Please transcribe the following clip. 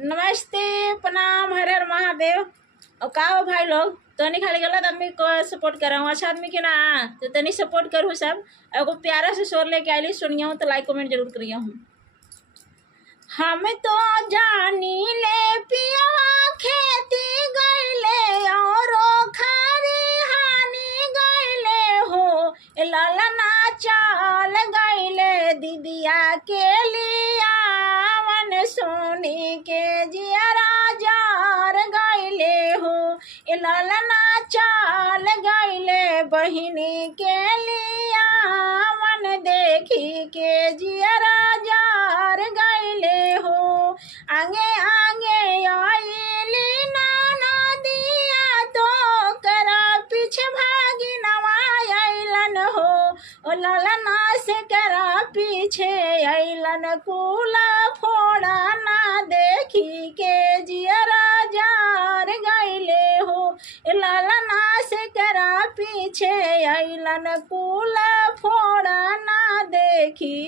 नमस्ते, प्रणाम, हर हर महादेव। और का हो भाई लोग, तनी खाली गलत आदमी को सपोर्ट कर रहा हूँ, अच्छा आदमी के ना। तो तनी सपोर्ट करूँ सब। एगो प्यारा से शोर लेके आईली, सुनिया हूँ तो लाइक कमेंट जरूर करिया हूँ। हम तो जानी ले पियवा खेती गईले और खारी हानि गईले हो। लालना चाल गईले दीदिया के लिया वन सोनी के जियरा जार गईले हो। लालना चाल गईले बहिनी के लिया वन देखी के जियरा जार गईले हो। आगे आगे आईली नाना दिया तो करा पीछे भागी नवायलन हो। ओ ललना से करा पीछे अलन कूला फोड़ा ना देखी के जियरा जार गईले हो। ललना से करा पीछे अलन कूला फोड़ा ना देखी